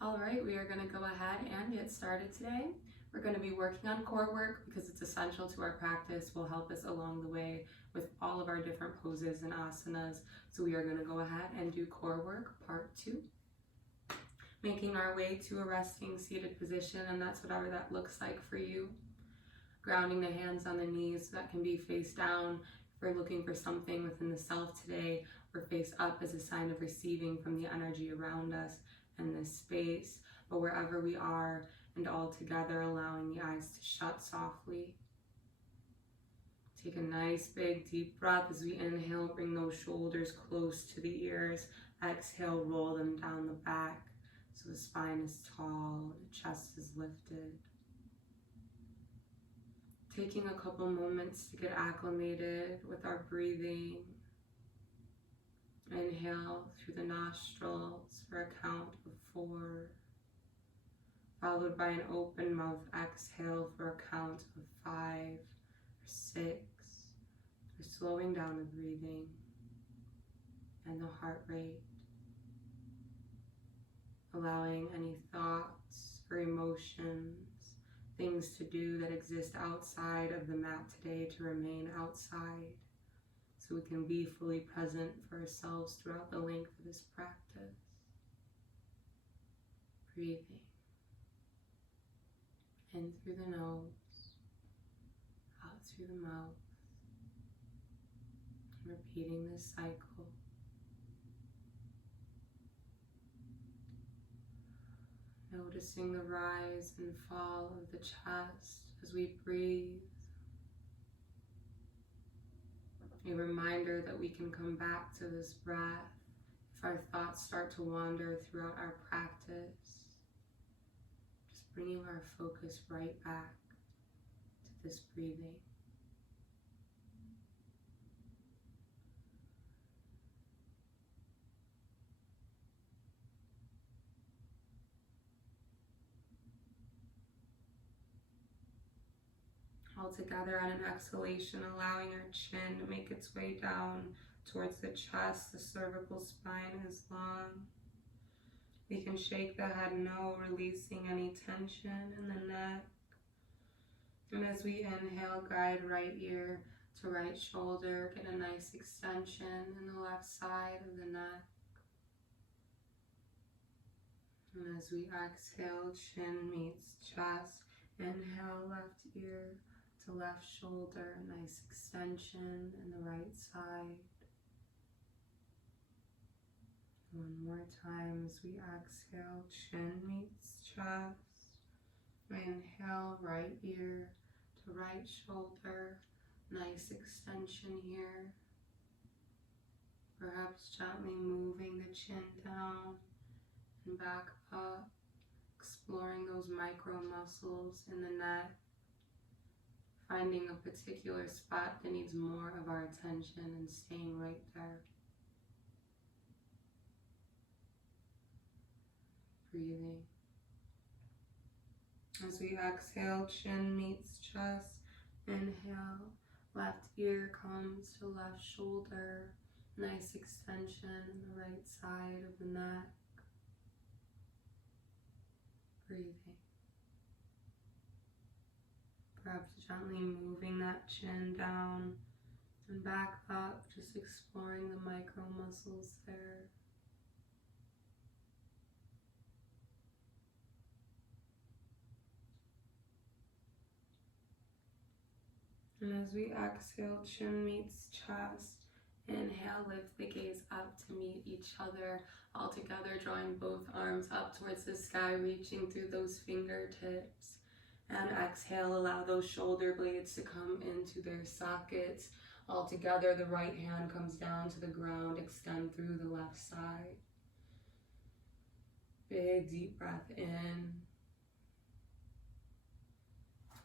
All right, we are going to go ahead and get started today. We're going to be working on core work because it's essential to our practice, will help us along the way with all of our different poses and asanas. So we are going to go ahead and do core work part 2. Making our way to a resting seated position, and that's whatever that looks like for you. Grounding the hands on the knees, so that can be face down if we're looking for something within the self today, or face up as a sign of receiving from the energy around us and this space, but wherever we are, and all together allowing the eyes to shut softly. Take a nice big deep breath as we inhale, bring those shoulders close to the ears. Exhale, roll them down the back so the spine is tall, the chest is lifted. Taking a couple moments to get acclimated with our breathing. Inhale through the nostrils for a count of 4, followed by an open mouth exhale for a count of 5 or 6. We're slowing down the breathing and the heart rate, allowing any thoughts or emotions, things to do that exist outside of the mat today to remain outside, so we can be fully present for ourselves throughout the length of this practice. Breathing in through the nose, out through the mouth, and repeating this cycle. Noticing the rise and fall of the chest as we breathe. A reminder that we can come back to this breath if our thoughts start to wander throughout our practice. Just bringing our focus right back to this breathing. All together on an exhalation, allowing our chin to make its way down towards the chest. The cervical spine is long. We can shake the head no, releasing any tension in the neck. And as we inhale, guide right ear to right shoulder. Get a nice extension in the left side of the neck. And as we exhale, chin meets chest. Inhale, left ear to left shoulder, nice extension in the right side. One more time as we exhale, chin meets chest. Inhale, right ear to right shoulder, nice extension here. Perhaps gently moving the chin down and back up, exploring those micro muscles in the neck. Finding a particular spot that needs more of our attention and staying right there. Breathing. As we exhale, chin meets chest. Inhale, left ear comes to left shoulder. Nice extension in the right side of the neck. Breathing. Perhaps gently moving that chin down and back up, just exploring the micro muscles there. And as we exhale, chin meets chest. Inhale, lift the gaze up to meet each other. All together, drawing both arms up towards the sky, reaching through those fingertips. And exhale, allow those shoulder blades to come into their sockets. All together, the right hand comes down to the ground, extend through the left side. Big deep breath in.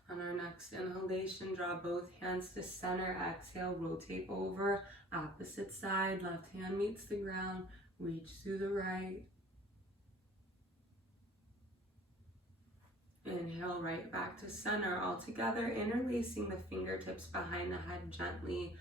On our next inhalation, draw both hands to center. Exhale, rotate over, opposite side. Left hand meets the ground, reach through the right. Inhale, right back to center. All together, interlacing the fingertips behind the head gently.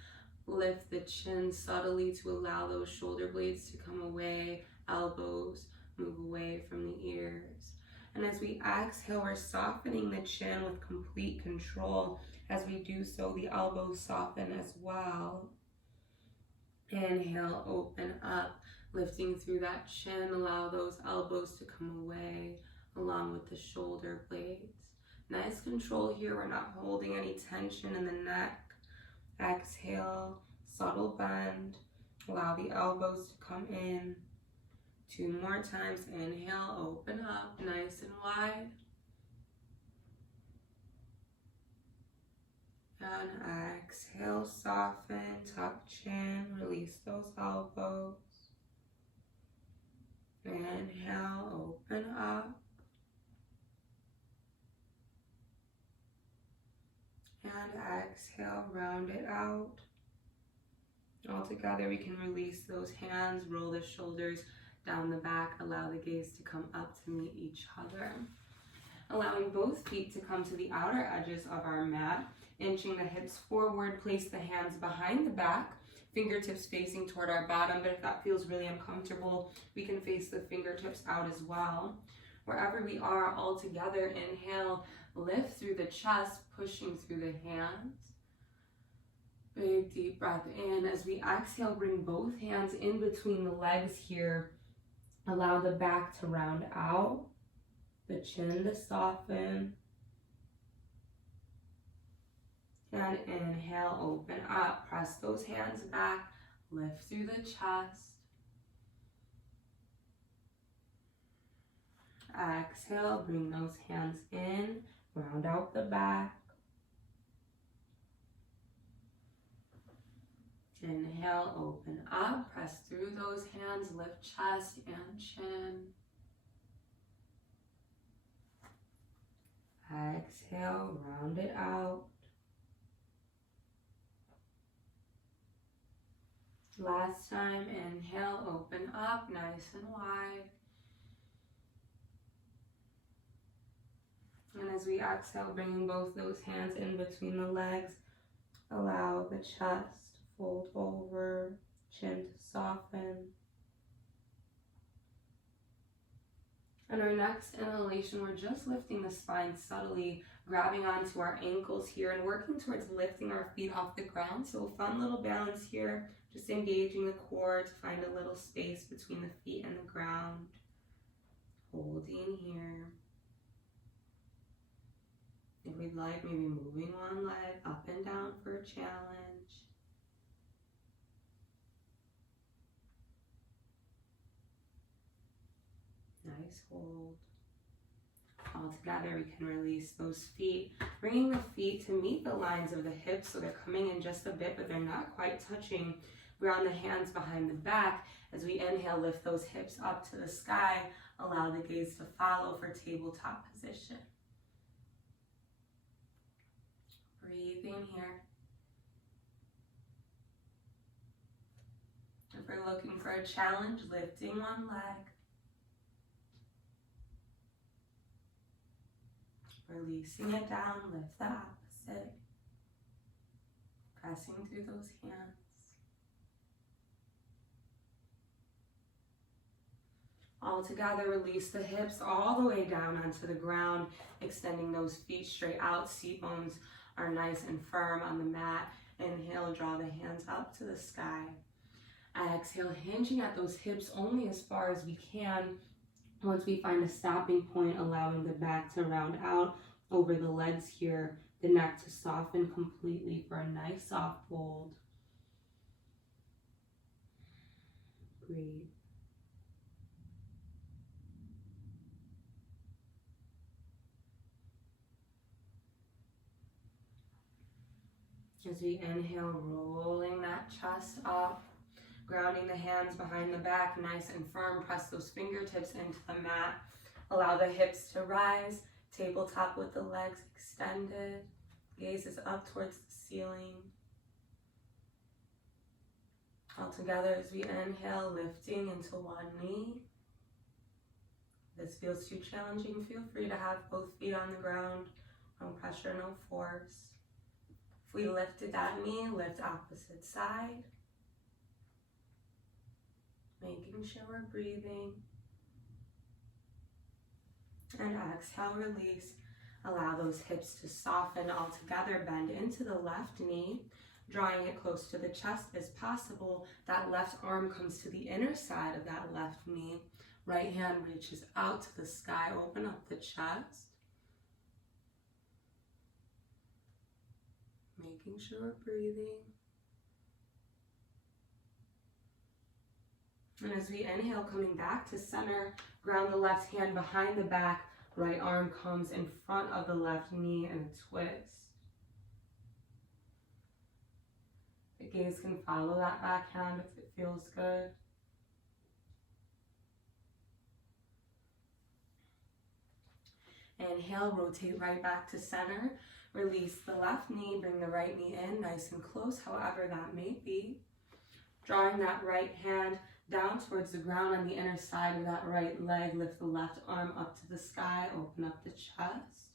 Lift the chin subtly to allow those shoulder blades to come away. Elbows move away from the ears. And as we exhale, we're softening the chin with complete control. As we do so, the elbows soften as well. Inhale, open up, lifting through that chin. Allow those elbows to come away along with the shoulder blades. Nice control here. We're not holding any tension in the neck. Exhale, subtle bend. Allow the elbows to come in. 2 more times. Inhale, open up, nice and wide. And exhale, soften, tuck chin, release those elbows. Inhale, open up. And exhale, round it out. All together, we can release those hands, roll the shoulders down the back, allow the gaze to come up to meet each other. Allowing both feet to come to the outer edges of our mat, inching the hips forward, place the hands behind the back, fingertips facing toward our bottom, but if that feels really uncomfortable, we can face the fingertips out as well. Wherever we are, all together, inhale, lift through the chest, pushing through the hands. Big deep breath in. As we exhale, bring both hands in between the legs here. Allow the back to round out, the chin to soften. And inhale, open up. Press those hands back, lift through the chest. Exhale, bring those hands in, round out the back. Inhale, open up, press through those hands, lift chest and chin. Exhale, round it out. Last time, inhale, open up, nice and wide. And as we exhale, bringing both those hands in between the legs, allow the chest fold over, chin to soften. And our next inhalation, we're just lifting the spine subtly, grabbing onto our ankles here and working towards lifting our feet off the ground. So fun little balance here, just engaging the core to find a little space between the feet and the ground. Holding here. If we'd like, maybe moving one leg up and down for a challenge. Nice hold. All together, we can release those feet, bringing the feet to meet the lines of the hips, so they're coming in just a bit, but they're not quite touching. Ground the hands behind the back. As we inhale, lift those hips up to the sky. Allow the gaze to follow for tabletop position. Breathing here. If we're looking for a challenge, lifting one leg. Releasing it down, lift the opposite. Pressing through those hands. All together, release the hips all the way down onto the ground, extending those feet straight out. Seat bones are nice and firm on the mat. Inhale, draw the hands up to the sky. Exhale, hinging at those hips only as far as we can. Once we find a stopping point, allowing the back to round out over the legs here, the neck to soften completely for a nice soft hold. Breathe. As we inhale, rolling that chest up, grounding the hands behind the back, nice and firm. Press those fingertips into the mat. Allow the hips to rise, tabletop with the legs extended. Gaze is up towards the ceiling. All together as we inhale, lifting into one knee. If this feels too challenging, feel free to have both feet on the ground. No pressure, no force. If we lifted that knee, lift opposite side. Making sure we're breathing. And exhale, release. Allow those hips to soften all together. Bend into the left knee, drawing it close to the chest as possible. That left arm comes to the inner side of that left knee. Right hand reaches out to the sky. Open up the chest. Making sure we're breathing. And as we inhale, coming back to center, ground the left hand behind the back. Right arm comes in front of the left knee in a twist. The gaze can follow that back hand if it feels good. Inhale, rotate right back to center. Release the left knee, bring the right knee in nice and close, however that may be. Drawing that right hand down towards the ground on the inner side of that right leg. Lift the left arm up to the sky. Open up the chest.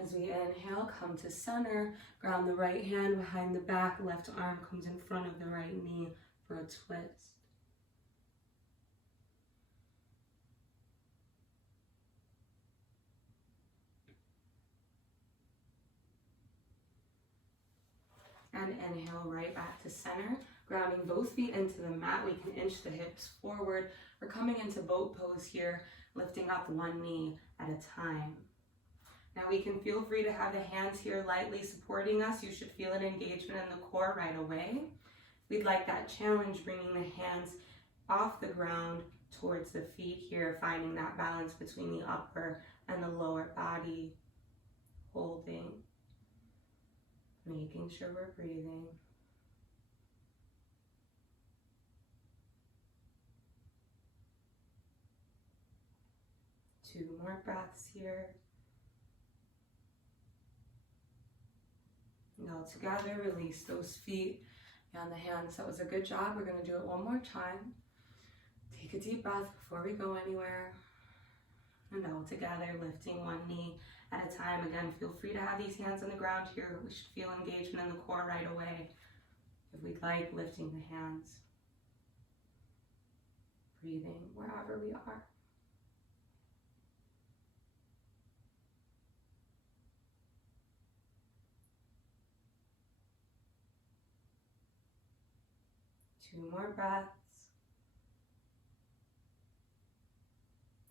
As we inhale, come to center. Ground the right hand behind the back. Left arm comes in front of the right knee for a twist. And inhale right back to center. Grounding both feet into the mat. We can inch the hips forward. We're coming into boat pose here, lifting up one knee at a time. Now we can feel free to have the hands here lightly supporting us. You should feel an engagement in the core right away. We'd like that challenge, bringing the hands off the ground towards the feet here, finding that balance between the upper and the lower body, holding. Making sure we're breathing. Two more breaths here. And all together, release those feet and the hands. That was a good job. We're going to do it one more time. Take a deep breath before we go anywhere. And all together, lifting one knee at a time. Again, feel free to have these hands on the ground here. We should feel engagement in the core right away. If we'd like, lifting the hands. Breathing wherever we are. Two more breaths.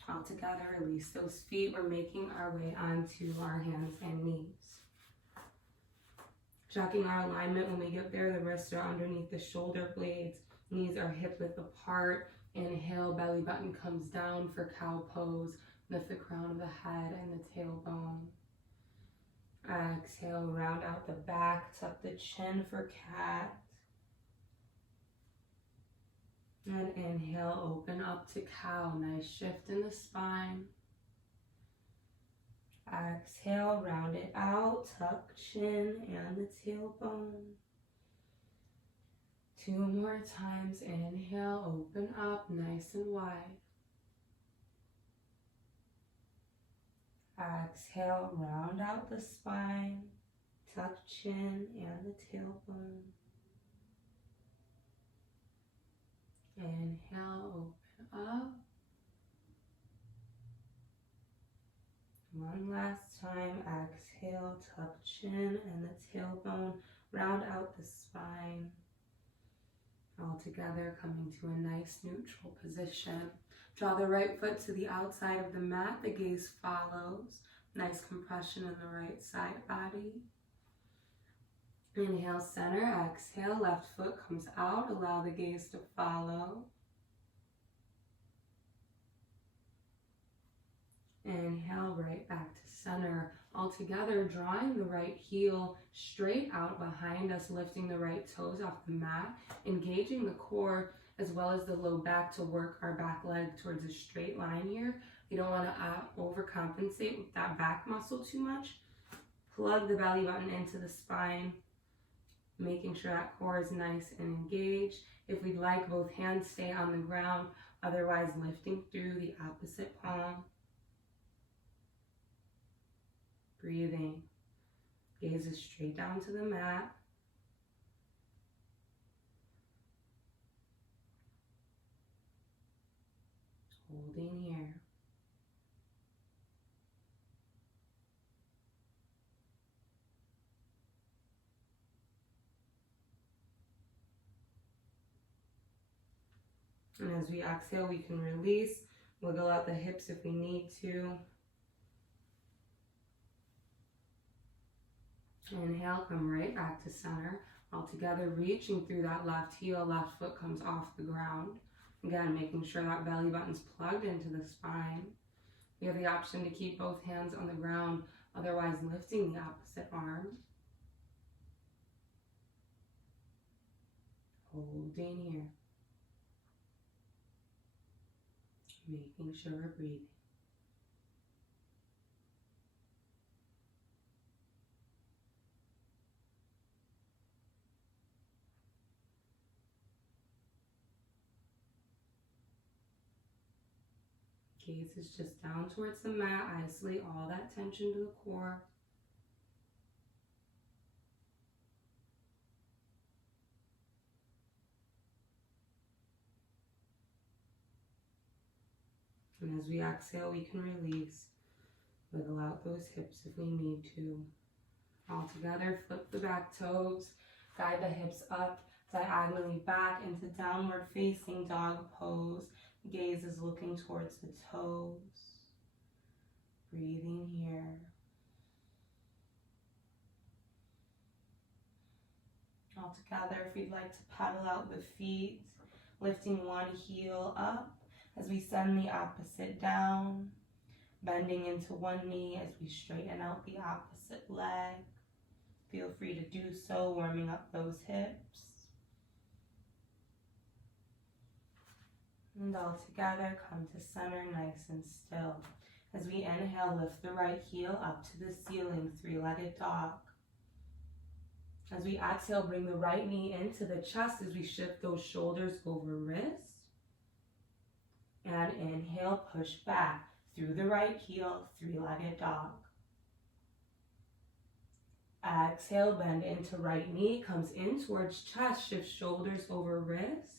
All together, release those feet. We're making our way onto our hands and knees. Checking our alignment when we get there. The wrists are underneath the shoulder blades. Knees are hip width apart. Inhale, belly button comes down for cow pose. Lift the crown of the head and the tailbone. Exhale, round out the back. Tuck the chin for cat. And inhale, open up to cow. Nice shift in the spine. Exhale, round it out. Tuck chin and the tailbone. Two more times. Inhale, open up nice and wide. Exhale, round out the spine. Tuck chin and the tailbone. Inhale, open up. One last time. Exhale, tuck chin and the tailbone. Round out the spine. All together, coming to a nice neutral position. Draw the right foot to the outside of the mat. The gaze follows. Nice compression in the right side body. Inhale, center. Exhale, left foot comes out. Allow the gaze to follow. Inhale, right back to center. All together, drawing the right heel straight out behind us, lifting the right toes off the mat, engaging the core as well as the low back to work our back leg towards a straight line here. You don't want to overcompensate with that back muscle too much. Plug the belly button into the spine, making sure that core is nice and engaged. If we'd like, both hands stay on the ground, otherwise lifting through the opposite palm. Breathing. Gaze is straight down to the mat. Holding here. And as we exhale, we can release, wiggle out the hips if we need to. Inhale, come right back to center. All together, reaching through that left heel, left foot comes off the ground. Again, making sure that belly button's plugged into the spine. You have the option to keep both hands on the ground, otherwise lifting the opposite arm. Holding here. Making sure we're breathing. Gaze is just down towards the mat. Isolate all that tension to the core. And as we exhale, we can release. Wiggle out those hips if we need to. All together, flip the back toes. Guide the hips up, diagonally back into downward facing dog pose. Gaze is looking towards the toes. Breathing here. All together, if you'd like to paddle out the feet, lifting one heel up as we send the opposite down, bending into one knee as we straighten out the opposite leg. Feel free to do so, warming up those hips. And all together, come to center nice and still. As we inhale, lift the right heel up to the ceiling, three-legged dog. As we exhale, bring the right knee into the chest as we shift those shoulders over wrist. And inhale, push back through the right heel, three-legged dog. Exhale, bend into right knee, comes in towards chest, shift shoulders over wrist.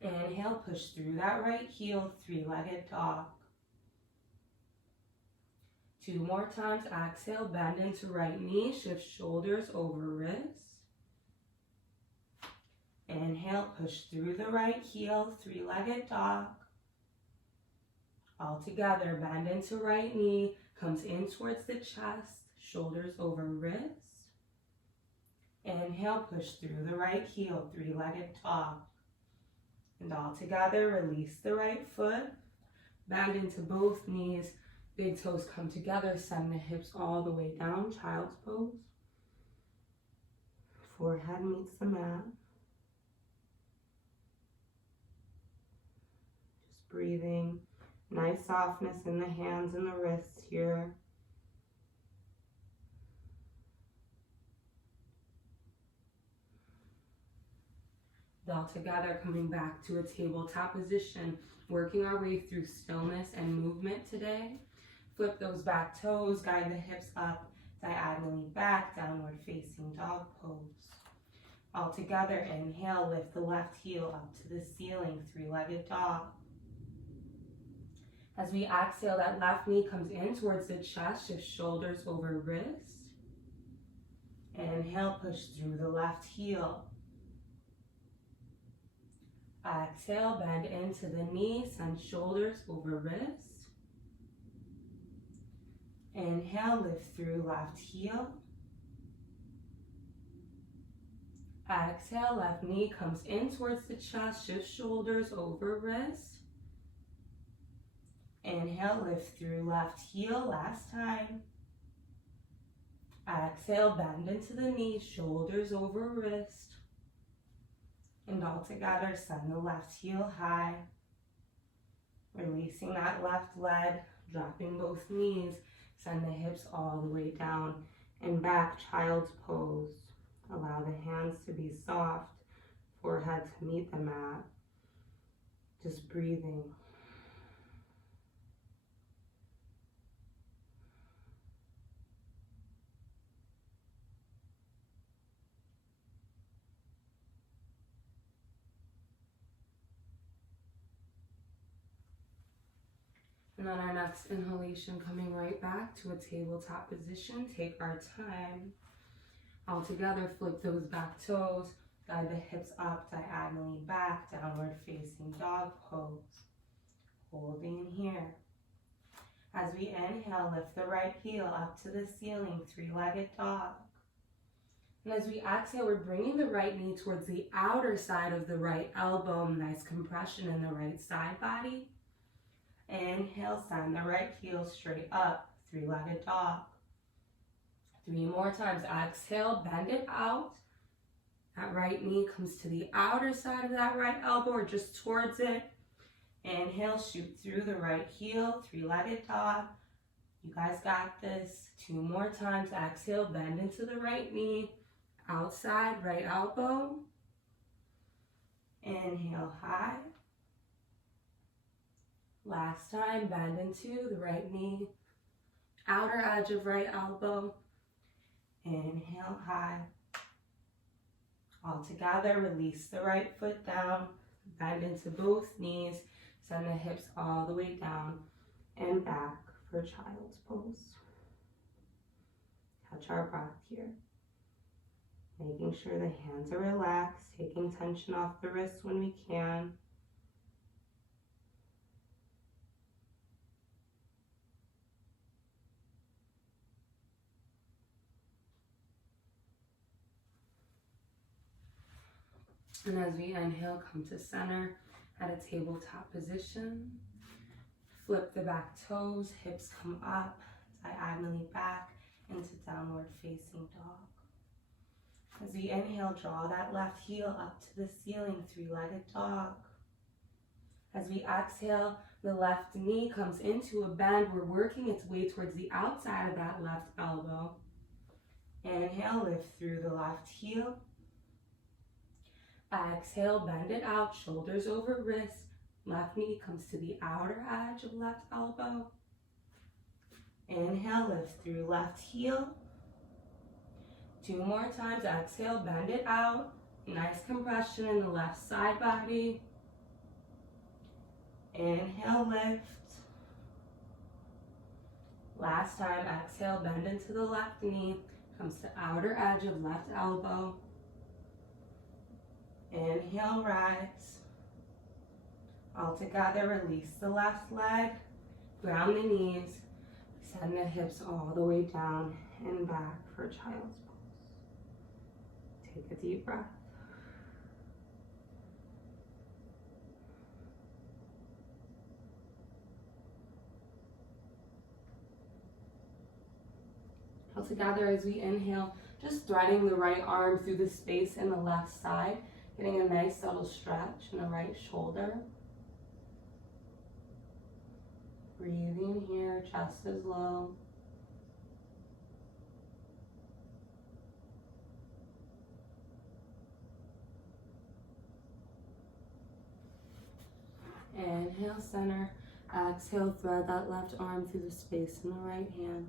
Inhale, push through that right heel, three-legged dog. Two more times. Exhale, bend into right knee, shift shoulders over wrist. Inhale, push through the right heel, three-legged dog. All together, bend into right knee, comes in towards the chest, shoulders over wrist. Inhale, push through the right heel, three-legged dog. And all together, release the right foot, bend into both knees, big toes come together, send the hips all the way down, child's pose. Forehead meets the mat. Just breathing, nice softness in the hands and the wrists here. All together, coming back to a tabletop position, working our way through stillness and movement today. Flip those back toes, guide the hips up, diagonally back, downward facing dog pose. All together, inhale, lift the left heel up to the ceiling, three-legged dog. As we exhale, that left knee comes in towards the chest, shift shoulders over wrist. Inhale, push through the left heel. Exhale, bend into the knee, send shoulders over wrist. Inhale, lift through left heel. Exhale, left knee comes in towards the chest, shift shoulders over wrist. Inhale, lift through left heel, last time. Exhale, bend into the knee, shoulders over wrist. And all together, send the left heel high. Releasing that left leg, dropping both knees, send the hips all the way down and back, child's pose. Allow the hands to be soft, forehead to meet the mat. Just breathing. And on our next inhalation, coming right back to a tabletop position, take our time. All together, flip those back toes, guide the hips up, diagonally back, downward facing dog pose. Holding here. As we inhale, lift the right heel up to the ceiling, three-legged dog. And as we exhale, we're bringing the right knee towards the outer side of the right elbow. Nice compression in the right side body. Inhale, send the right heel straight up, three-legged dog. 3 more times. Exhale, bend it out. That right knee comes to the outer side of that right elbow or just towards it. Inhale, shoot through the right heel, three-legged dog. You guys got this. 2 more times. Exhale, bend into the right knee, outside right elbow. Inhale, high. Last time, bend into the right knee, outer edge of right elbow. Inhale, high. All together, release the right foot down, bend into both knees, send the hips all the way down and back for child's pose. Catch our breath here. Making sure the hands are relaxed, taking tension off the wrists when we can. And as we inhale, come to center at a tabletop position. Flip the back toes, hips come up, diagonally back into downward facing dog. As we inhale, draw that left heel up to the ceiling, three-legged dog. As we exhale, the left knee comes into a bend. We're working its way towards the outside of that left elbow. Inhale, lift through the left heel. Exhale, bend it out, shoulders over wrist. Left knee comes to the outer edge of left elbow. Inhale, lift through left heel. 2 more times. Exhale, bend it out. Nice compression in the left side body. Inhale, lift. Last time. Exhale, bend into the left knee. Comes to outer edge of left elbow. Inhale, rise. All together, release the left leg. Ground the knees. Send the hips all the way down and back for child's pose. Take a deep breath. All together as we inhale, just threading the right arm through the space in the left side, getting a nice subtle stretch in the right shoulder. Breathing here, chest is low. Inhale, center. Exhale, thread that left arm through the space in the right hand.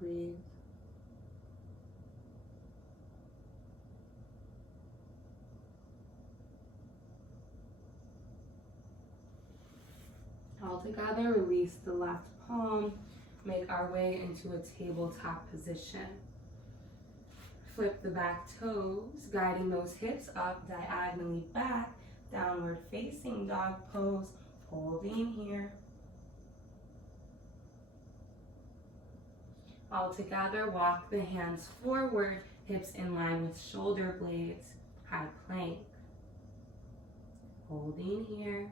Breathe. All together, release the left palm. Make our way into a tabletop position. Flip the back toes, guiding those hips up, diagonally back, downward facing dog pose, holding here. All together, walk the hands forward, hips in line with shoulder blades, high plank. Holding here.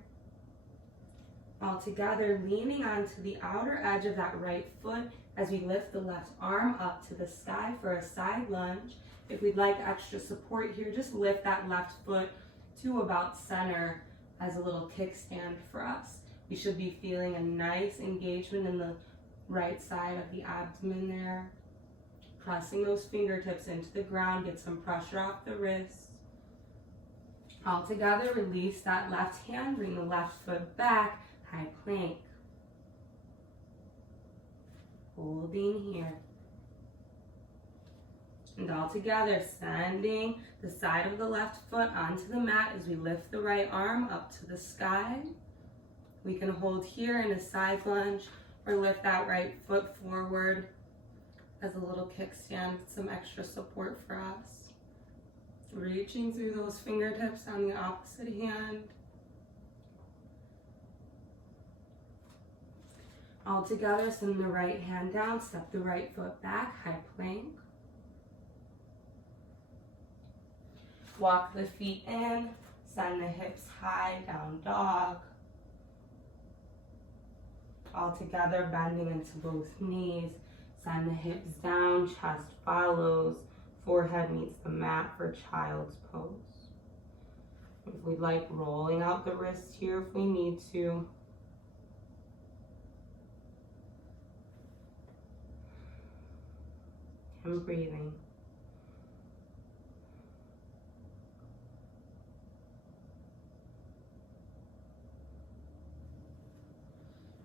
All together, leaning onto the outer edge of that right foot as we lift the left arm up to the sky for a side lunge. If we'd like extra support here, just lift that left foot to about center as a little kickstand for us. We should be feeling a nice engagement in the right side of the abdomen there. Pressing those fingertips into the ground, get some pressure off the wrists. All together, release that left hand, bring the left foot back, high plank. Holding here. And all together, sending the side of the left foot onto the mat as we lift the right arm up to the sky. We can hold here in a side lunge or lift that right foot forward as a little kickstand, some extra support for us. Reaching through those fingertips on the opposite hand. All together, send the right hand down, step the right foot back, high plank. Walk the feet in, send the hips high, down dog. All together, bending into both knees. Send the hips down, chest follows, forehead meets the mat for child's pose. If we'd like, rolling out the wrists here if we need to. And breathing.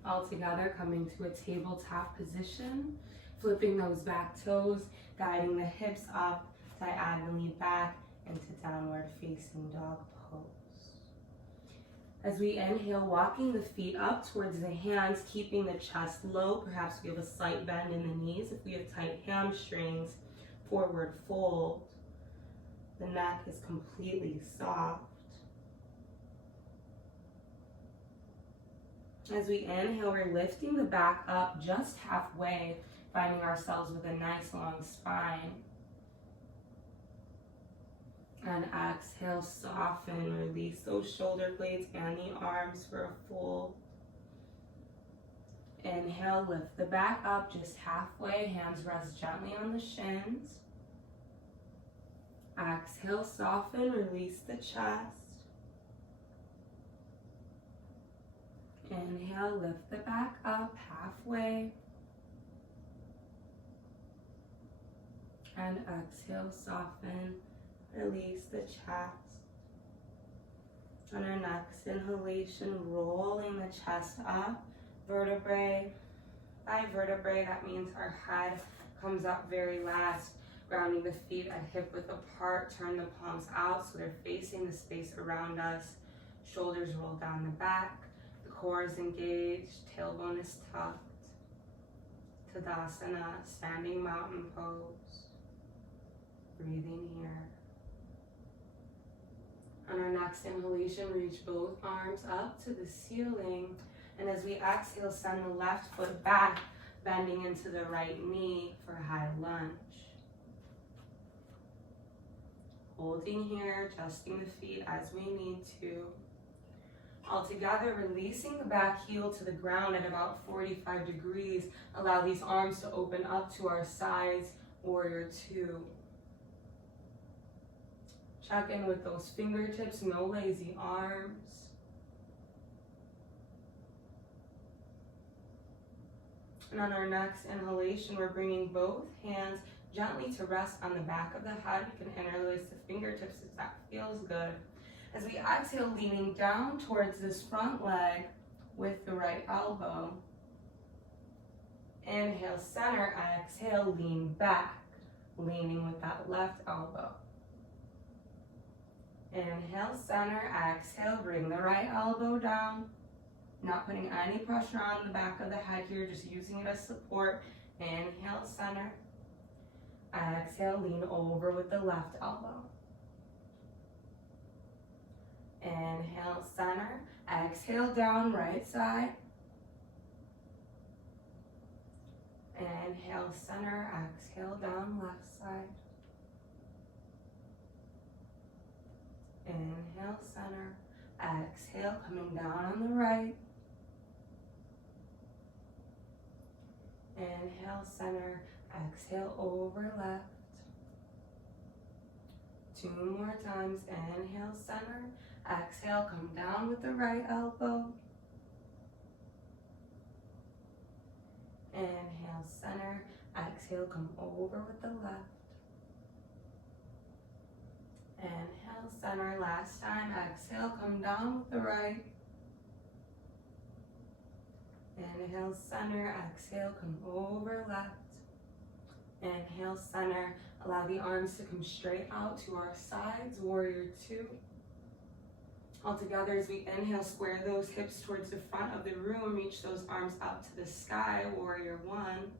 All together, coming to a tabletop position, flipping those back toes, guiding the hips up, diagonally back into downward facing dog pose. As we inhale, walking the feet up towards the hands, keeping the chest low. Perhaps we have a slight bend in the knees. If we have tight hamstrings, forward fold. The neck is completely soft. As we inhale, we're lifting the back up just halfway, finding ourselves with a nice long spine. And exhale, soften, release those shoulder blades and the arms for a fold. Inhale, lift the back up just halfway, hands rest gently on the shins. Exhale, soften, release the chest. Inhale, lift the back up halfway. And exhale, soften, release the chest. On our next inhalation, rolling the chest up, vertebrae by vertebrae. That means our head comes up very last, grounding the feet at hip width apart. Turn the palms out so they're facing the space around us. Shoulders roll down the back. Core is engaged, tailbone is tucked. Tadasana, standing mountain pose. Breathing here. On our next inhalation, reach both arms up to the ceiling. And as we exhale, send the left foot back, bending into the right knee for high lunge. Holding here, adjusting the feet as we need to. All together, releasing the back heel to the ground at about 45 degrees. Allow these arms to open up to our sides, warrior two. Check in with those fingertips, no lazy arms. And on our next inhalation, we're bringing both hands gently to rest on the back of the head. You can interlace the fingertips if that feels good. As we exhale, leaning down towards this front leg with the right elbow. Inhale, center, exhale, lean back, leaning with that left elbow. Inhale, center, exhale, bring the right elbow down. Not putting any pressure on the back of the head here, just using it as support. Inhale, center. Exhale, lean over with the left elbow. Inhale, center. Exhale, down, right side. Inhale, center. Exhale, down, left side. Inhale, center. Exhale, coming down on the right. Inhale, center. Exhale, over left. Two more times. Inhale, center. Exhale, come down with the right elbow. Inhale, center. Exhale, come over with the left. Inhale, center. Last time. Exhale, come down with the right. Inhale, center. Exhale, come over left. Inhale, center. Allow the arms to come straight out to our sides, warrior two. All together as we inhale, square those hips towards the front of the room, reach those arms up to the sky, warrior one.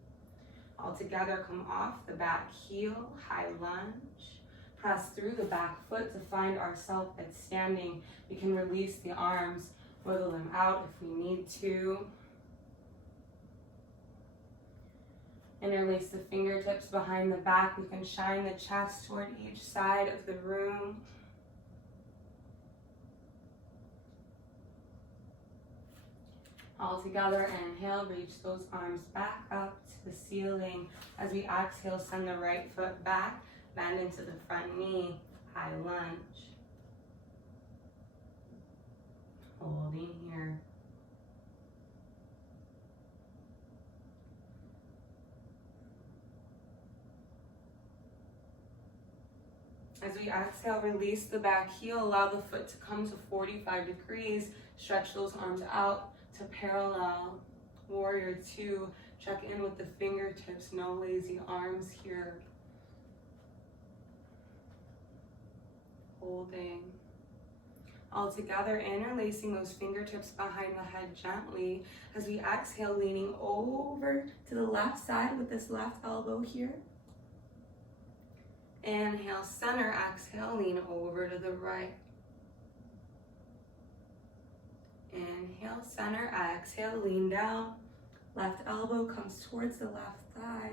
All together, come off the back heel, high lunge. Press through the back foot to find ourselves at standing. We can release the arms, wiggle them out if we need to. Interlace the fingertips behind the back. We can shine the chest toward each side of the room. All together, inhale, reach those arms back up to the ceiling. As we exhale, send the right foot back, bend into the front knee, high lunge. Holding here. As we exhale, release the back heel, allow the foot to come to 45 degrees, stretch those arms out to parallel. Warrior two, check in with the fingertips, no lazy arms here. Holding. All together, interlacing those fingertips behind the head gently. As we exhale, leaning over to the left side with this left elbow here. Inhale, center, exhale, lean over to the right. Inhale, center, exhale, lean down. Left elbow comes towards the left thigh.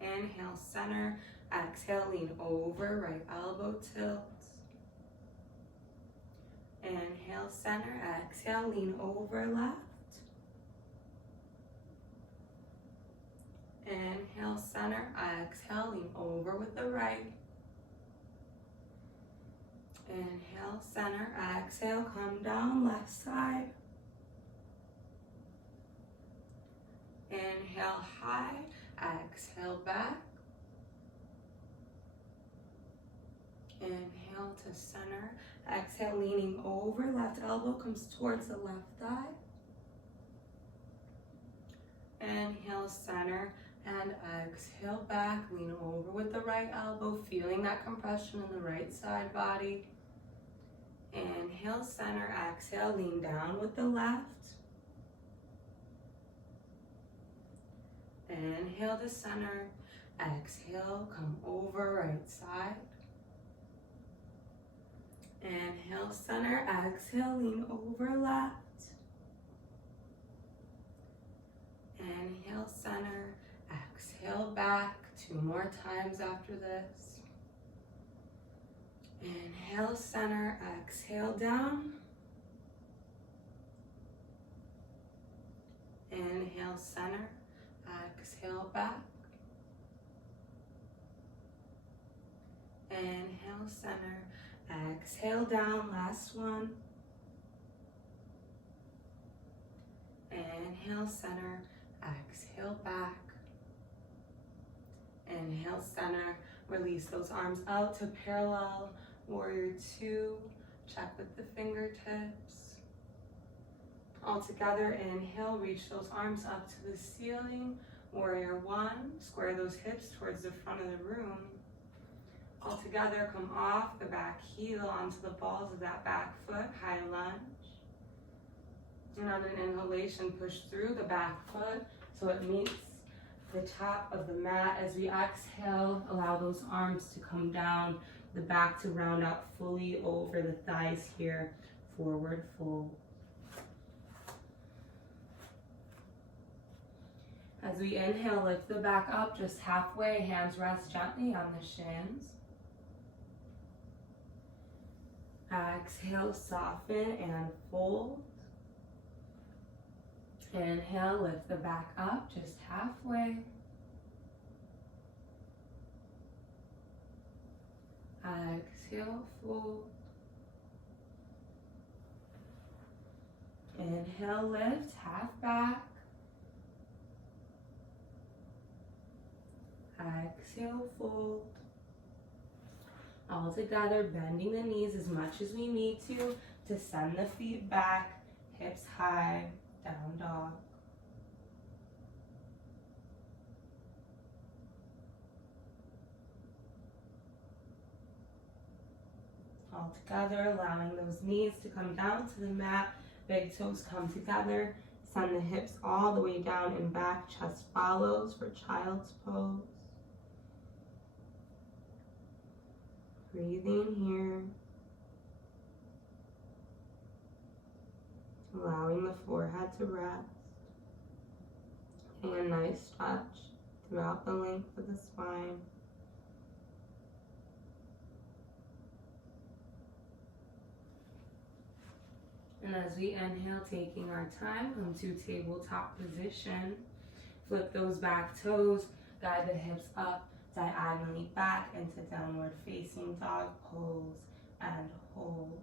Inhale, center, exhale, lean over, right elbow tilts. Inhale, center, exhale, lean over, left. Inhale, center, exhale, lean over with the right. Inhale, center, exhale, come down, left side. Inhale, high, exhale, back. Inhale to center, exhale, leaning over, left elbow comes towards the left thigh. Inhale, center, and exhale, back, lean over with the right elbow, feeling that compression in the right side body. Inhale, center, exhale, lean down with the left. Inhale to center, exhale, come over right side. Inhale, center, exhale, lean over left. Inhale, center, exhale, back. 2 more times after this. Inhale, center, exhale, down. Inhale, center, exhale, back. Inhale, center, exhale, down. Last one. Inhale, center, exhale, back. Inhale, center, release those arms out to parallel. Warrior two, check with the fingertips. All together, inhale, reach those arms up to the ceiling. Warrior one, square those hips towards the front of the room. All together, come off the back heel onto the balls of that back foot, high lunge. And on an inhalation, push through the back foot so it meets the top of the mat. As we exhale, allow those arms to come down, the back to round out fully over the thighs here, forward fold. As we inhale, lift the back up just halfway, hands rest gently on the shins. Exhale, soften and fold. Inhale, lift the back up just halfway. Exhale, fold. Inhale, lift, half back. Exhale, fold. All together, bending the knees as much as we need to send the feet back, hips high, down dog. All together, allowing those knees to come down to the mat. Big toes come together. Send the hips all the way down and back. Chest follows for child's pose. Breathing here. Allowing the forehead to rest. Getting a nice stretch throughout the length of the spine. And as we inhale, taking our time, come to tabletop position. Flip those back toes, guide the hips up, diagonally back into downward facing dog pose and hold.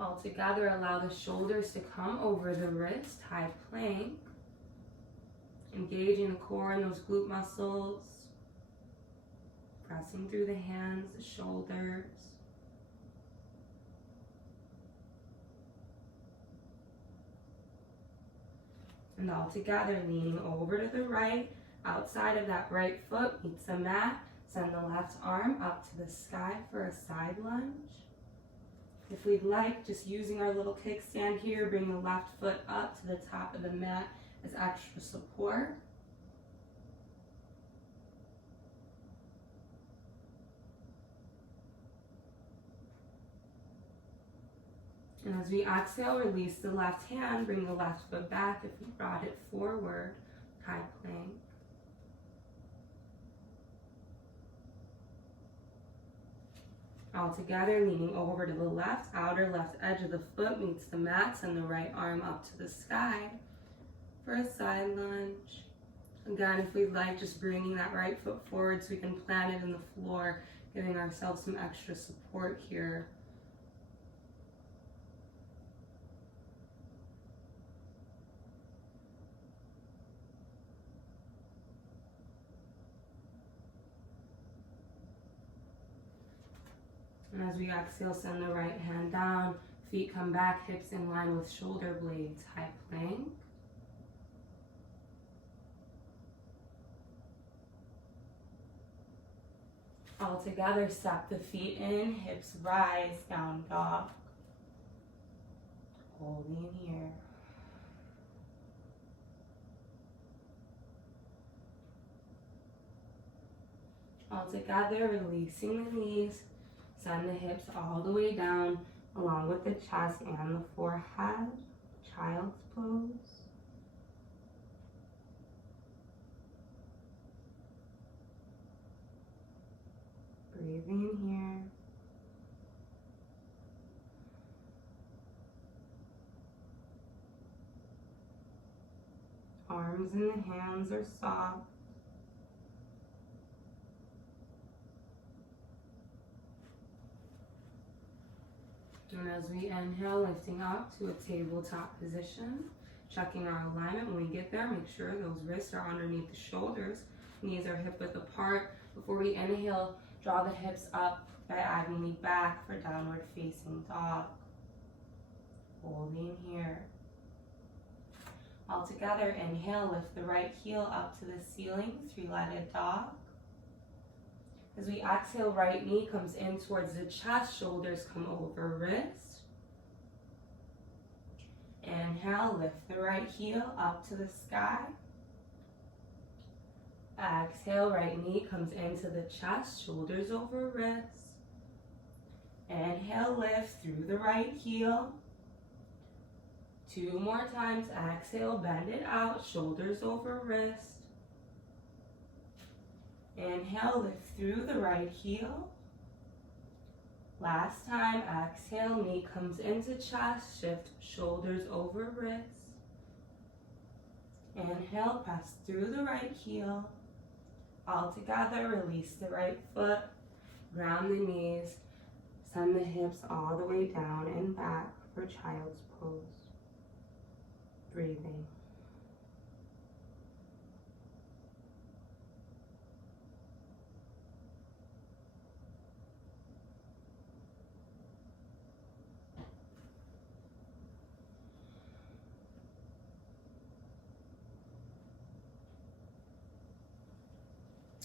All together, allow the shoulders to come over the wrist, high plank. Engaging the core and those glute muscles. Pressing through the hands, the shoulders. And all together, leaning over to the right. Outside of that right foot meets the mat. Send the left arm up to the sky for a side lunge. If we'd like, just using our little kickstand here, bring the left foot up to the top of the mat as extra support. And as we exhale, release the left hand, bring the left foot back if we brought it forward, high plank. All together, leaning over to the left, outer left edge of the foot meets the mat, send the right arm up to the sky for a side lunge. Again, if we'd like, just bringing that right foot forward so we can plant it in the floor, giving ourselves some extra support here. And as we exhale, send the right hand down, feet come back, hips in line with shoulder blades, high plank. All together, step the feet in, hips rise, down dog. Holding here. All together, releasing the knees. Send the hips all the way down, along with the chest and the forehead. Child's pose. Breathing here. Arms and the hands are soft. And as we inhale, lifting up to a tabletop position, checking our alignment. When we get there, make sure those wrists are underneath the shoulders, knees are hip width apart. Before we inhale, draw the hips up, diagonally back for downward facing dog. Holding here. All together, inhale, lift the right heel up to the ceiling, three-legged dog. As we exhale, right knee comes in towards the chest, shoulders come over wrist. Inhale, lift the right heel up to the sky. Exhale, right knee comes into the chest, shoulders over wrist. Inhale, lift through the right heel. 2 more times, exhale, bend it out, shoulders over wrist. Inhale, lift through the right heel. Last time, exhale, knee comes into chest, shift shoulders over wrist. Inhale, press through the right heel. All together, release the right foot, ground the knees, send the hips all the way down and back for child's pose. Breathing.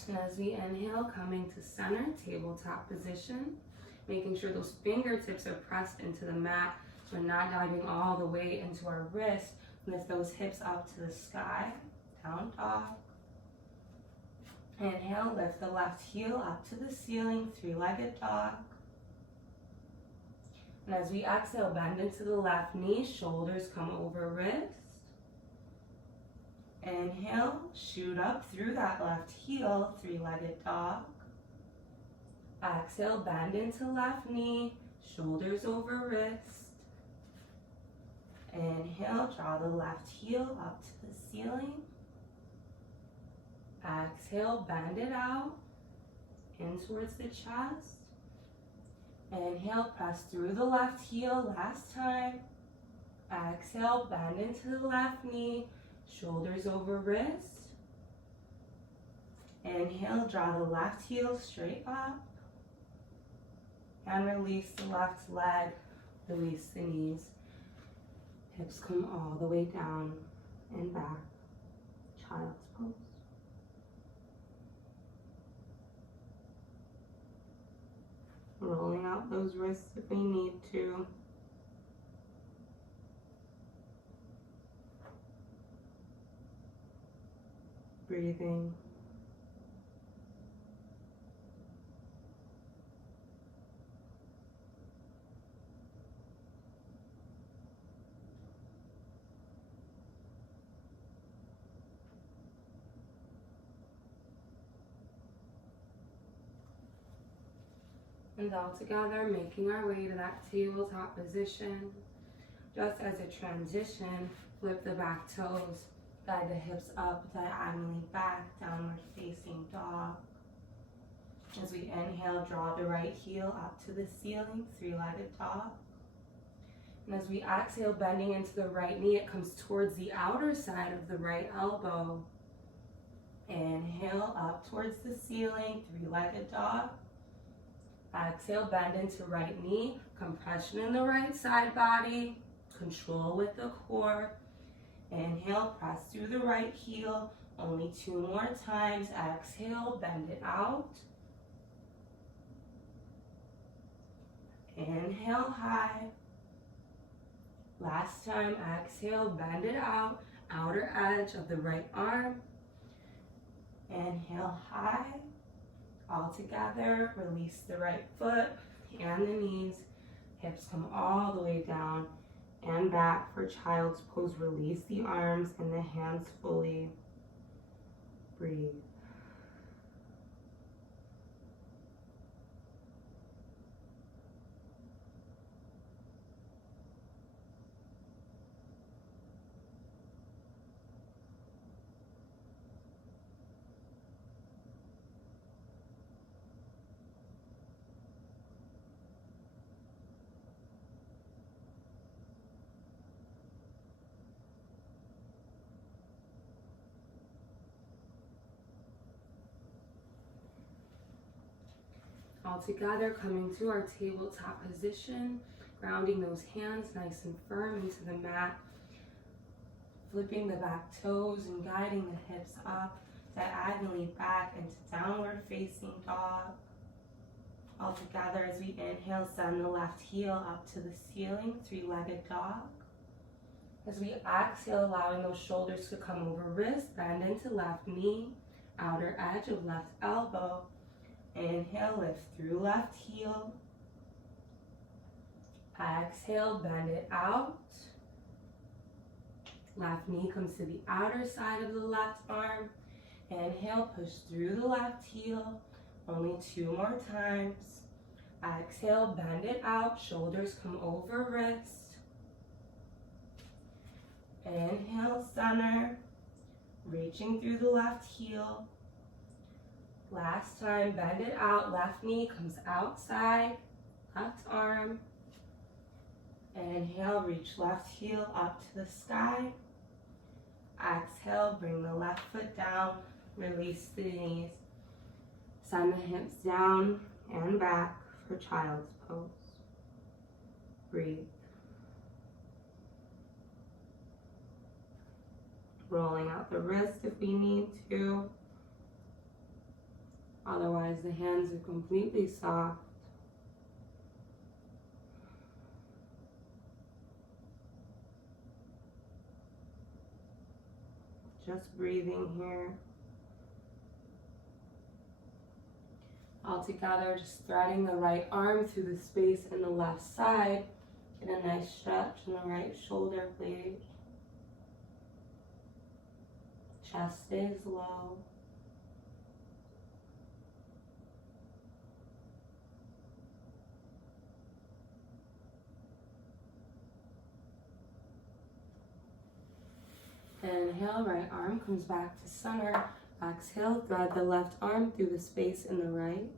And as we inhale, coming to center, tabletop position, making sure those fingertips are pressed into the mat. So we're not diving all the way into our wrist. Lift those hips up to the sky, down dog. Inhale, lift the left heel up to the ceiling, three-legged dog. And as we exhale, bend into the left knee, shoulders come over wrist. Inhale, shoot up through that left heel, three-legged dog. Exhale, bend into left knee, shoulders over wrist. Inhale, draw the left heel up to the ceiling. Exhale, bend it out, in towards the chest. Inhale, press through the left heel, last time. Exhale, bend into the left knee, shoulders over wrist. Inhale, draw the left heel straight up. And release the left leg, release the knees. Hips come all the way down and back, child's pose. Rolling out those wrists if we need to. Breathing. And all together, making our way to that tabletop position. Just as a transition, flip the back toes, guide the hips up, diagonally back, downward facing dog. As we inhale, draw the right heel up to the ceiling, three-legged dog. And as we exhale, bending into the right knee, it comes towards the outer side of the right elbow. Inhale, up towards the ceiling, three-legged dog. Exhale, bend into right knee, compression in the right side body, control with the core. Inhale, press through the right heel, only 2 more times. Exhale, bend it out. Inhale, high. Last time, exhale, bend it out, outer edge of the right arm. Inhale, high. All together, release the right foot and the knees. Hips come all the way down and back for child's pose. Release the arms and the hands fully. Breathe. All together, coming to our tabletop position, grounding those hands nice and firm into the mat, flipping the back toes and guiding the hips up, diagonally back into downward facing dog. All together, as we inhale, send the left heel up to the ceiling, three-legged dog. As we exhale, allowing those shoulders to come over wrist, bend into left knee, outer edge of left elbow. Inhale, lift through left heel. Exhale, bend it out. Left knee comes to the outer side of the left arm. Inhale, push through the left heel. Only 2 more times. Exhale, bend it out. Shoulders come over wrist. Inhale, center. Reaching through the left heel. Last time, bend it out, left knee comes outside, left arm. Inhale, reach left heel up to the sky. Exhale, bring the left foot down, release the knees. Send the hips down and back for child's pose. Breathe. Rolling out the wrist if we need to. Otherwise, the hands are completely soft. Just breathing here. All together, just threading the right arm through the space in the left side. Get a nice stretch in the right shoulder blade. Chest stays low. Inhale, right arm comes back to center. Exhale, thread the left arm through the space in the right.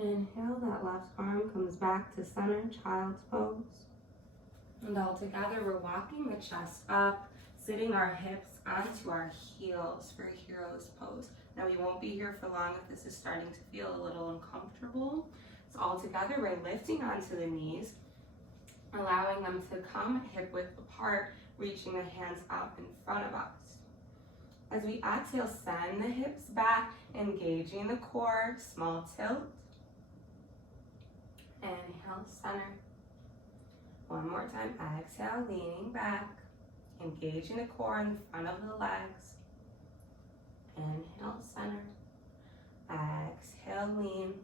Inhale, that left arm comes back to center, child's pose. And all together, we're walking the chest up, sitting our hips onto our heels for hero's pose. Now we won't be here for long if this is starting to feel a little uncomfortable. So all together, we're lifting onto the knees, allowing them to come hip width apart, reaching the hands up in front of us. As we exhale, send the hips back, engaging the core, small tilt. Inhale, center. One more time, exhale, leaning back, engaging the core in front of the legs. Inhale, center. Exhale, lean.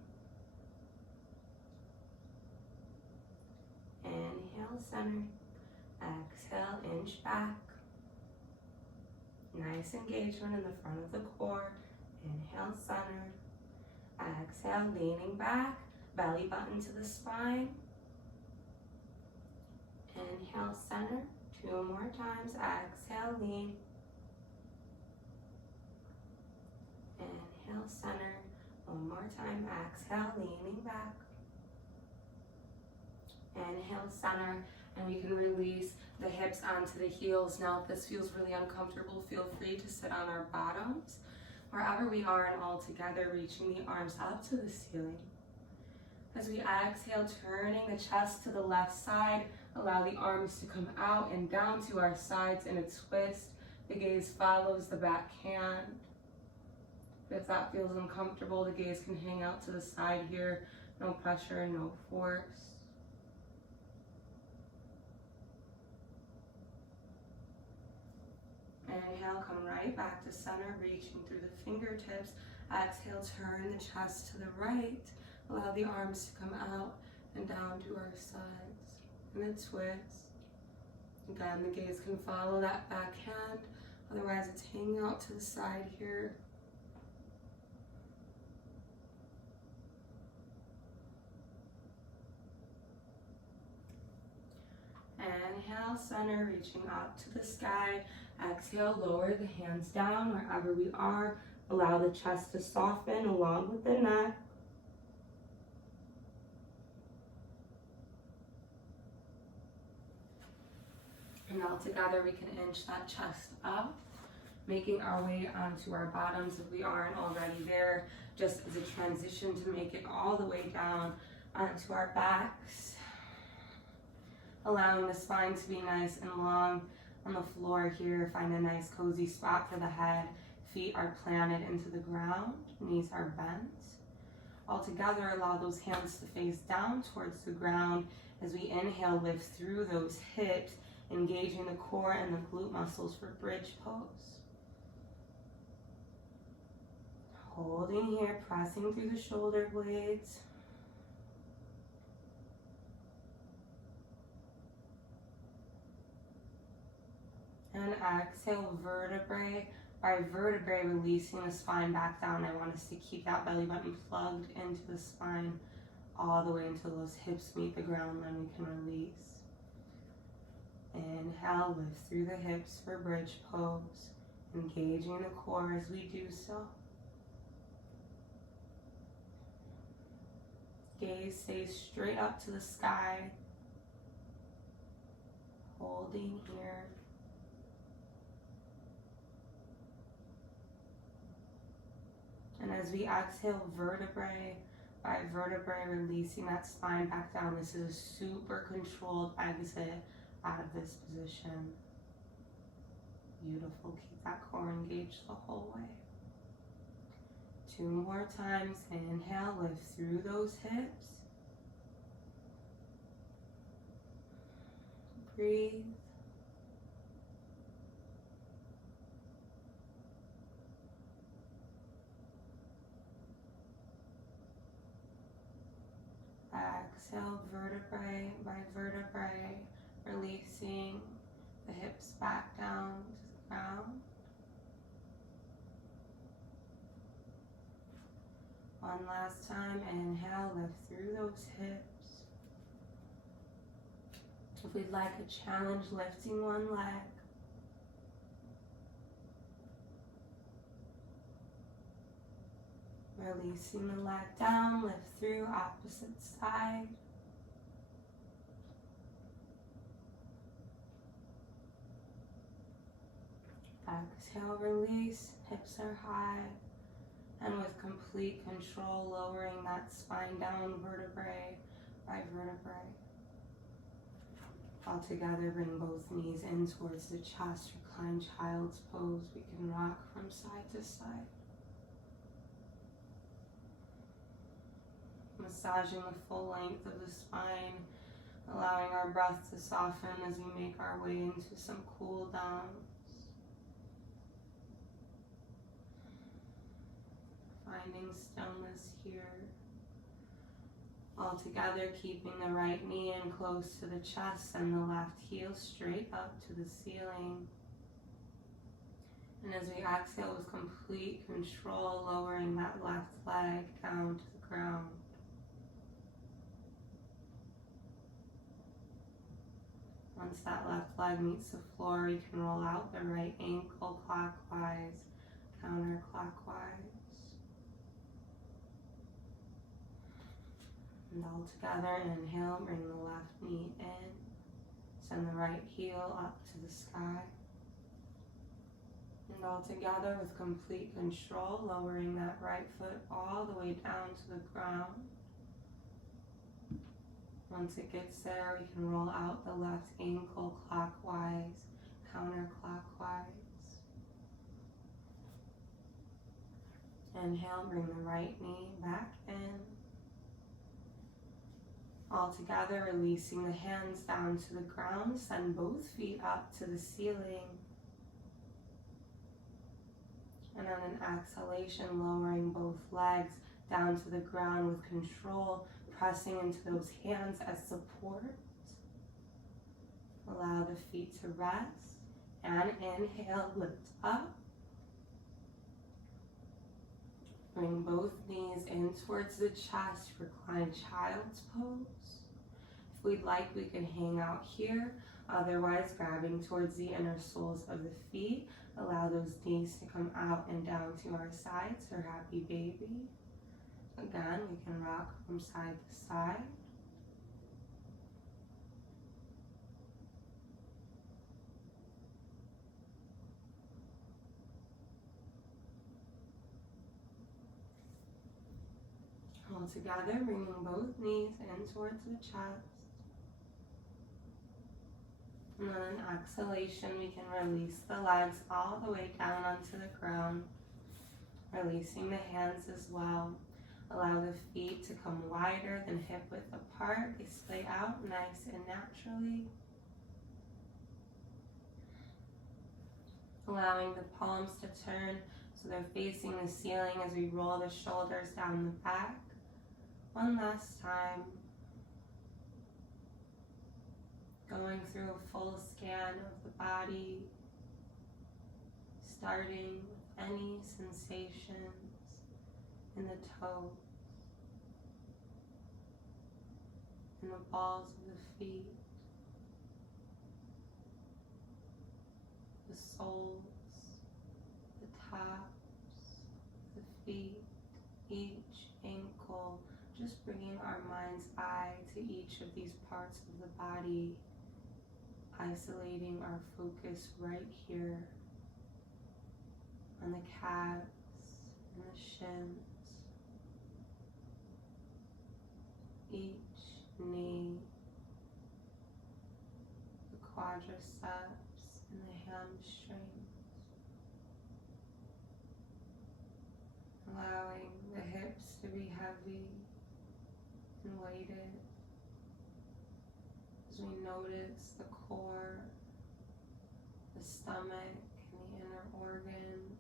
Inhale, center. Exhale, inch back. Nice engagement in the front of the core. Inhale, center. Exhale, leaning back. Belly button to the spine. Inhale, center. 2 more times. Exhale, lean. Inhale, center. 1 more time. Exhale, leaning back. Inhale, center. And we can release the hips onto the heels. Now, if this feels really uncomfortable, feel free to sit on our bottoms. Wherever we are, and all together, reaching the arms up to the ceiling. As we exhale, turning the chest to the left side, allow the arms to come out and down to our sides in a twist. The gaze follows the back hand. If that feels uncomfortable, the gaze can hang out to the side here. No pressure, no force. Inhale, come right back to center, reaching through the fingertips. Exhale, turn the chest to the right. Allow the arms to come out and down to our sides. And then twist. Again, the gaze can follow that back hand. Otherwise, it's hanging out to the side here. Inhale, center, reaching up to the sky. Exhale, lower the hands down wherever we are. Allow the chest to soften along with the neck. And all together, we can inch that chest up, making our way onto our bottoms if we aren't already there, just as a transition to make it all the way down onto our backs. Allowing the spine to be nice and long on the floor here. Find a nice cozy spot for the head. Feet are planted into the ground, knees are bent. All together, allow those hands to face down towards the ground. As we inhale, lift through those hips, engaging the core and the glute muscles for bridge pose. Holding here, pressing through the shoulder blades. And exhale, vertebrae by vertebrae, releasing the spine back down. I want us to keep that belly button plugged into the spine all the way until those hips meet the ground, then we can release. Inhale, lift through the hips for bridge pose, engaging the core as we do so. Gaze stays straight up to the sky, holding here. And as we exhale, vertebrae by vertebrae, releasing that spine back down. This is a super controlled exit out of this position. Beautiful. Keep that core engaged the whole way. 2 more times. Inhale, lift through those hips. Breathe. Exhale, vertebrae by vertebrae, releasing the hips back down to the ground. One last time, inhale, lift through those hips. If we'd like a challenge, lifting one leg. Releasing the leg down, lift through, opposite side. Exhale, release, hips are high. And with complete control, lowering that spine down vertebrae by vertebrae. All together, bring both knees in towards the chest, recline child's pose. We can rock from side to side. Massaging the full length of the spine, allowing our breath to soften as we make our way into some cool downs. Finding stillness here. All together, keeping the right knee in close to the chest and the left heel straight up to the ceiling. And as we exhale with complete control, lowering that left leg down to the ground. Once that left leg meets the floor, you can roll out the right ankle clockwise, counterclockwise. And all together, inhale, bring the left knee in. Send the right heel up to the sky. And all together, with complete control, lowering that right foot all the way down to the ground. Once it gets there, we can roll out the left ankle clockwise, counterclockwise. Inhale, bring the right knee back in. All together, releasing the hands down to the ground, send both feet up to the ceiling. And on an exhalation, lowering both legs down to the ground with control, pressing into those hands as support. Allow the feet to rest. And inhale, lift up. Bring both knees in towards the chest, recline child's pose. If we'd like, we can hang out here. Otherwise, grabbing towards the inner soles of the feet. Allow those knees to come out and down to our sides for happy baby. Again, we can rock from side to side. All together, bringing both knees in towards the chest. And on an exhalation, we can release the legs all the way down onto the ground. Releasing the hands as well. Allow the feet to come wider than hip width apart. They splay out nice and naturally. Allowing the palms to turn so they're facing the ceiling as we roll the shoulders down the back. One last time. Going through a full scan of the body. Starting with any sensations in the toes, in the balls of the feet, the soles, the tops, the feet, each ankle, just bringing our mind's eye to each of these parts of the body, isolating our focus right here on the calves and the shins, each knee, the quadriceps and the hamstrings, allowing the hips to be heavy and weighted as we notice the core, the stomach, and the inner organs.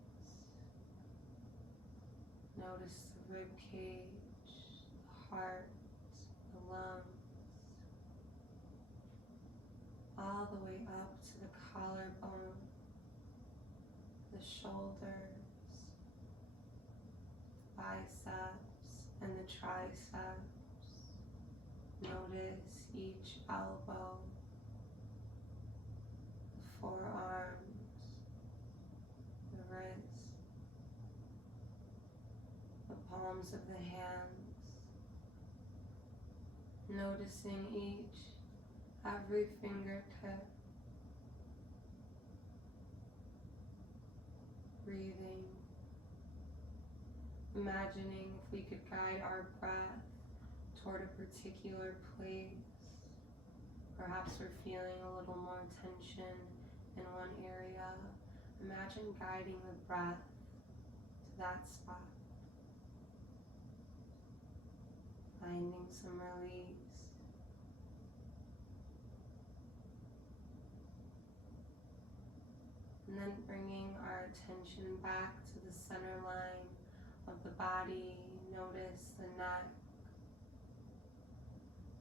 Notice the rib cage, the heart, the lungs, all the way up to the collarbone, the shoulders, biceps, and the triceps. Notice each elbow, the forearms, the wrists, the palms of the hands. Noticing every fingertip. Breathing. Imagining if we could guide our breath toward a particular place. Perhaps we're feeling a little more tension in one area. Imagine guiding the breath to that spot. Finding some release. And then bringing our attention back to the center line of the body. Notice the neck.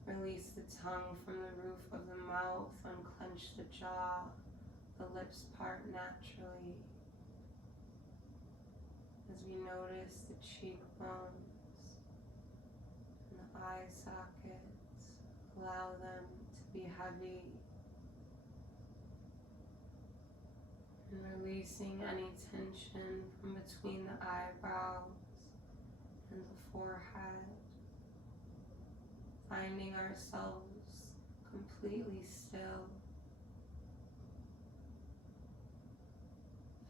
Release the tongue from the roof of the mouth. Unclench the jaw. The lips part naturally. As we notice the cheekbones and the eye sockets, allow them to be heavy. And releasing any tension from between the eyebrows and the forehead. Finding ourselves completely still.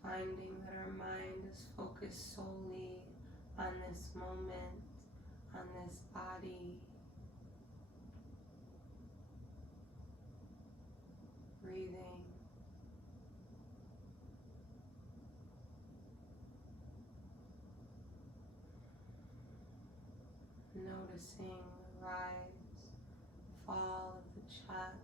Finding that our mind is focused solely on this moment, on this body. Breathing. Noticing the rise, fall of the chest.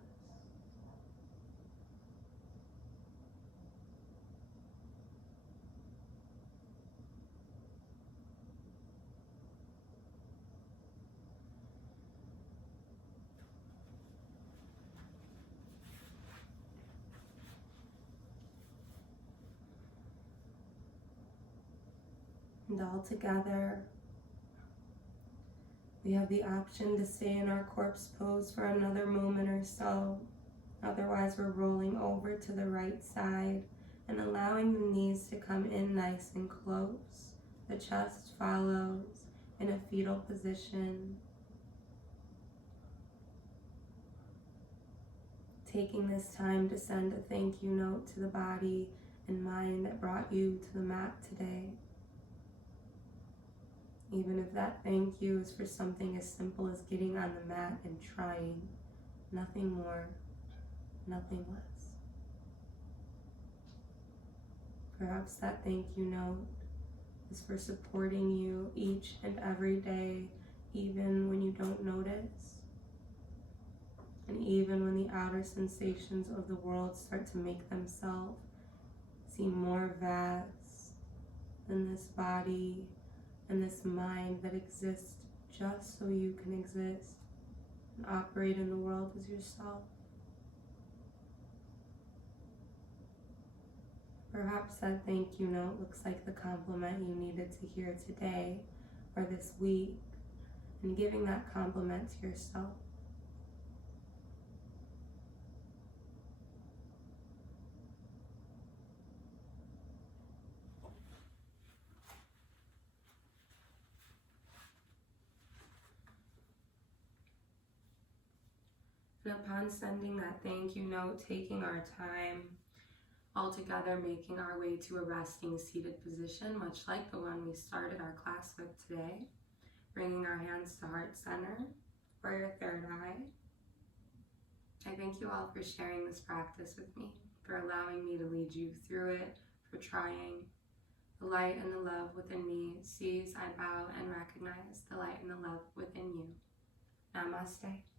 And all together, we have the option to stay in our corpse pose for another moment or so. Otherwise, we're rolling over to the right side and allowing the knees to come in nice and close. The chest follows in a fetal position. Taking this time to send a thank you note to the body and mind that brought you to the mat today. Even if that thank you is for something as simple as getting on the mat and trying. Nothing more, nothing less. Perhaps that thank you note is for supporting you each and every day, even when you don't notice. And even when the outer sensations of the world start to make themselves seem more vast than this body and this mind that exists just so you can exist and operate in the world as yourself. Perhaps that thank you note looks like the compliment you needed to hear today or this week, and giving that compliment to yourself. And upon sending that thank you note, taking our time, all together making our way to a resting seated position, much like the one we started our class with today. Bringing our hands to heart center or your third eye. I thank you all for sharing this practice with me, for allowing me to lead you through it, for trying. The light and the love within me sees, I bow, and recognize the light and the love within you. Namaste.